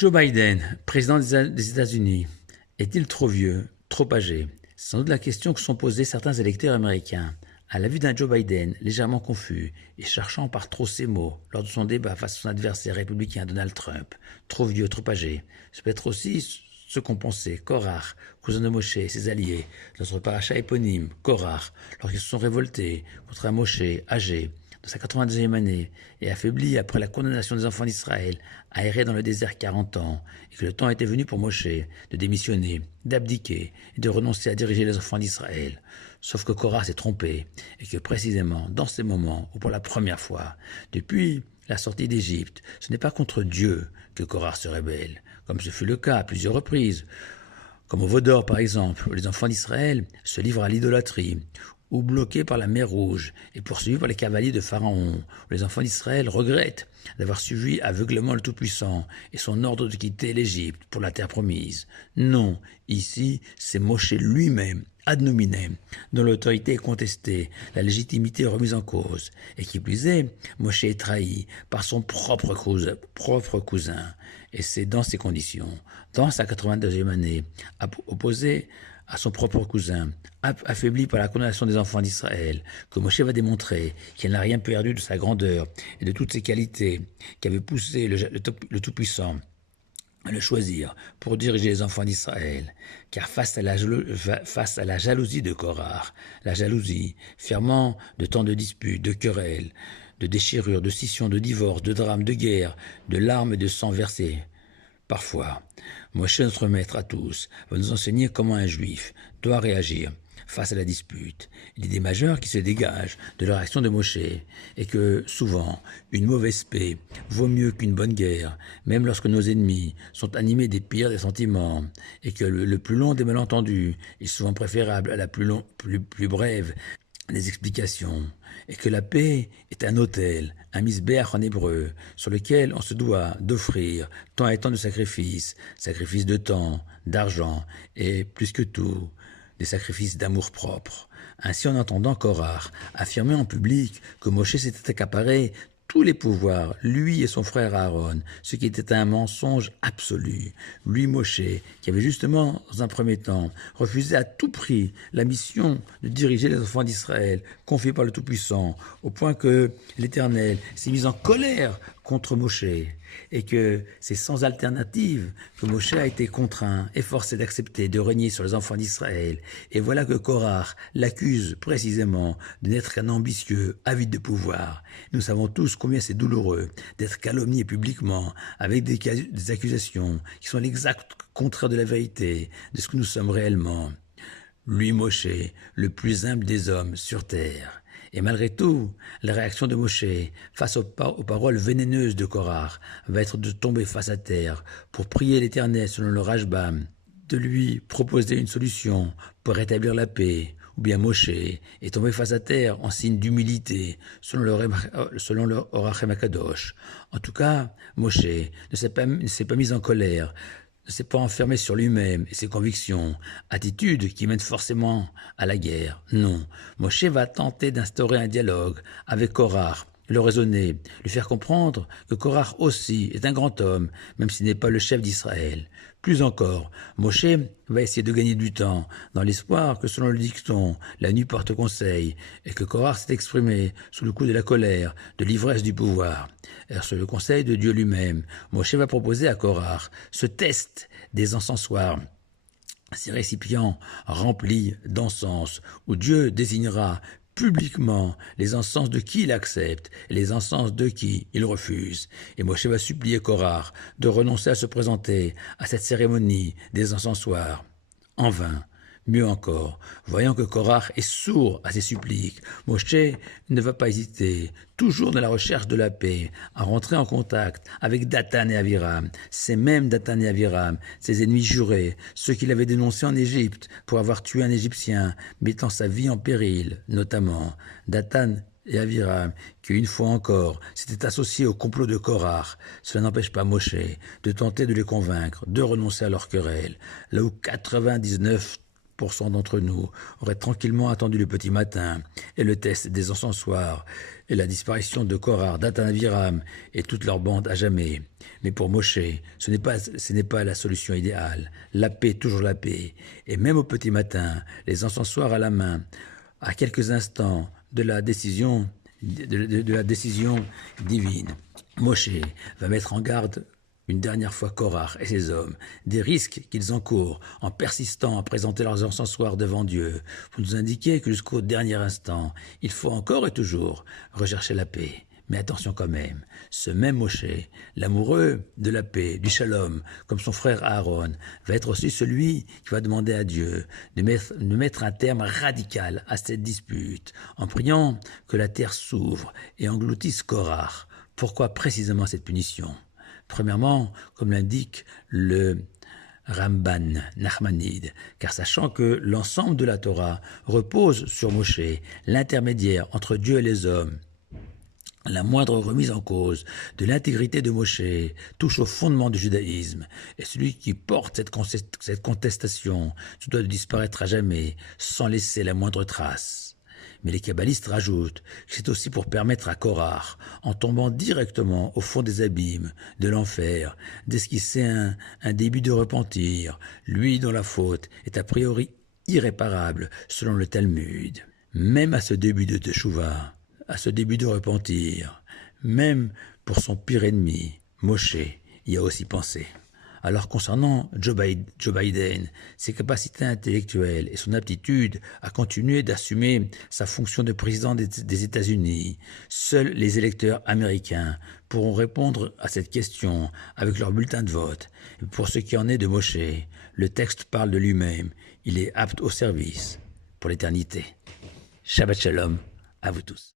Joe Biden, président des États-Unis, est-il trop vieux, trop âgé? C'est sans doute la question que se sont posées certains électeurs américains. À la vue d'un Joe Biden légèrement confus et cherchant par trop ses mots lors de son débat face à son adversaire républicain Donald Trump, trop vieux, trop âgé, ce peut être aussi ce qu'ont pensé Korach, cousin de Moshe et ses alliés, dans son paracha éponyme, Korach, lorsqu'ils se sont révoltés contre un Moshe âgé, dans sa 92e année, et affaibli après la condamnation des enfants d'Israël à errer dans le désert 40 ans, et que le temps était venu pour Moshe de démissionner, d'abdiquer et de renoncer à diriger les enfants d'Israël. Sauf que Korah s'est trompé, et que précisément dans ces moments où pour la première fois, depuis la sortie d'Égypte, ce n'est pas contre Dieu que Korah se rébelle, comme ce fut le cas à plusieurs reprises, comme au Vaudor par exemple, où les enfants d'Israël se livrent à l'idolâtrie, ou bloqués par la mer Rouge et poursuivis par les cavaliers de Pharaon, où les enfants d'Israël regrettent d'avoir suivi aveuglément le Tout-Puissant et son ordre de quitter l'Égypte pour la terre promise. Non, ici, c'est Moshe lui-même, ad nominem, dont l'autorité est contestée, la légitimité remise en cause, et qui plus est, Moshe est trahi par son propre cousin. Et c'est dans ces conditions, dans sa 82e année, opposé à son propre cousin, affaibli par la condamnation des enfants d'Israël, que Moshe va démontrer qu'il n'a rien perdu de sa grandeur et de toutes ses qualités qui avaient poussé le Tout-Puissant à le choisir pour diriger les enfants d'Israël. Car face à la jalousie de Korah, la jalousie, ferment de tant de disputes, de querelles, de déchirures, de scissions, de divorces, de drames, de guerres, de larmes et de sang versés, parfois, Moshe, notre maître à tous, va nous enseigner comment un juif doit réagir face à la dispute. L'idée majeure qui se dégage de la réaction de Moshe est que, souvent, une mauvaise paix vaut mieux qu'une bonne guerre, même lorsque nos ennemis sont animés des pires des sentiments, et que le plus long des malentendus est souvent préférable à la plus brève des explications, et que la paix est un autel, un misbéach en hébreu, sur lequel on se doit d'offrir tant et tant de sacrifices, sacrifices de temps, d'argent, et plus que tout, des sacrifices d'amour-propre. Ainsi, en entendant Korah affirmer en public que Moshe s'était accaparé tous les pouvoirs, lui et son frère Aaron, ce qui était un mensonge absolu. Lui, Moshe, qui avait justement, dans un premier temps, refusé à tout prix la mission de diriger les enfants d'Israël, confiée par le Tout-Puissant, au point que l'Éternel s'est mis en colère contre Moshe, et que c'est sans alternative que Moshe a été contraint et forcé d'accepter de régner sur les enfants d'Israël. Et voilà que Korah l'accuse précisément de n'être qu'un ambitieux, avide de pouvoir. Nous savons tous combien c'est douloureux d'être calomnié publiquement avec des accusations qui sont l'exact contraire de la vérité, de ce que nous sommes réellement. Lui, Moshe, le plus humble des hommes sur terre. Et malgré tout, la réaction de Moshe face aux paroles vénéneuses de Korah va être de tomber face à terre pour prier l'Éternel selon le Rashbam, de lui proposer une solution pour rétablir la paix, ou bien Moshe est tombé face à terre en signe d'humilité selon le Orachem Akadosh. En tout cas, Moshe ne s'est pas mis en colère, ne s'est pas enfermé sur lui-même et ses convictions, attitude qui mène forcément à la guerre. Non, Moshe va tenter d'instaurer un dialogue avec Korah, le raisonner, lui faire comprendre que Korah aussi est un grand homme, même s'il n'est pas le chef d'Israël. Plus encore, Moshe va essayer de gagner du temps, dans l'espoir que selon le dicton, la nuit porte conseil, et que Korah s'est exprimé sous le coup de la colère, de l'ivresse du pouvoir. Et sur le conseil de Dieu lui-même, Moshe va proposer à Korah ce test des encensoirs, ces récipients remplis d'encens, où Dieu désignera publiquement les encens de qui il accepte et les encens de qui il refuse. Et Moshe va supplier Korah de renoncer à se présenter à cette cérémonie des encensoirs. En vain. Mieux encore, voyant que Korah est sourd à ses suppliques, Moshe ne va pas hésiter, toujours dans la recherche de la paix, à rentrer en contact avec Dathan et Aviram, ces mêmes Dathan et Aviram, ses ennemis jurés, ceux qu'il avait dénoncés en Égypte pour avoir tué un Égyptien, mettant sa vie en péril, notamment Dathan et Aviram, qui une fois encore s'étaient associés au complot de Korah. Cela n'empêche pas Moshe de tenter de les convaincre de renoncer à leur querelle, là où 99 99% d'entre nous auraient tranquillement attendu le petit matin et le test des encensoirs et la disparition de Korah, Datan Aviram et toute leur bande à jamais. Mais pour Moshe, ce n'est pas la solution idéale. La paix, toujours la paix. Et même au petit matin, les encensoirs à la main, à quelques instants de la décision divine, Moshe va mettre en garde une dernière fois Korah et ses hommes des risques qu'ils encourent en persistant à présenter leurs encensoirs devant Dieu pour nous indiquer que jusqu'au dernier instant, il faut encore et toujours rechercher la paix. Mais attention quand même, ce même Moshe, l'amoureux de la paix, du shalom, comme son frère Aaron, va être aussi celui qui va demander à Dieu de mettre un terme radical à cette dispute, en priant que la terre s'ouvre et engloutisse Korah. Pourquoi précisément cette punition ? Premièrement, comme l'indique le Ramban Nachmanide, car sachant que l'ensemble de la Torah repose sur Moshe, l'intermédiaire entre Dieu et les hommes, la moindre remise en cause de l'intégrité de Moshe touche au fondement du judaïsme, et celui qui porte cette contestation se doit de disparaître à jamais, sans laisser la moindre trace. Mais les kabbalistes rajoutent que c'est aussi pour permettre à Korah, en tombant directement au fond des abîmes de l'enfer, d'esquisser un début de repentir, lui dont la faute est a priori irréparable selon le Talmud. Même à ce début de Teshuvah, à ce début de repentir, même pour son pire ennemi, Moshe, y a aussi pensé. Alors concernant Joe Biden, ses capacités intellectuelles et son aptitude à continuer d'assumer sa fonction de président des États-Unis, seuls les électeurs américains pourront répondre à cette question avec leur bulletin de vote. Et pour ce qui en est de Moshe, le texte parle de lui-même, il est apte au service pour l'éternité. Shabbat Shalom à vous tous.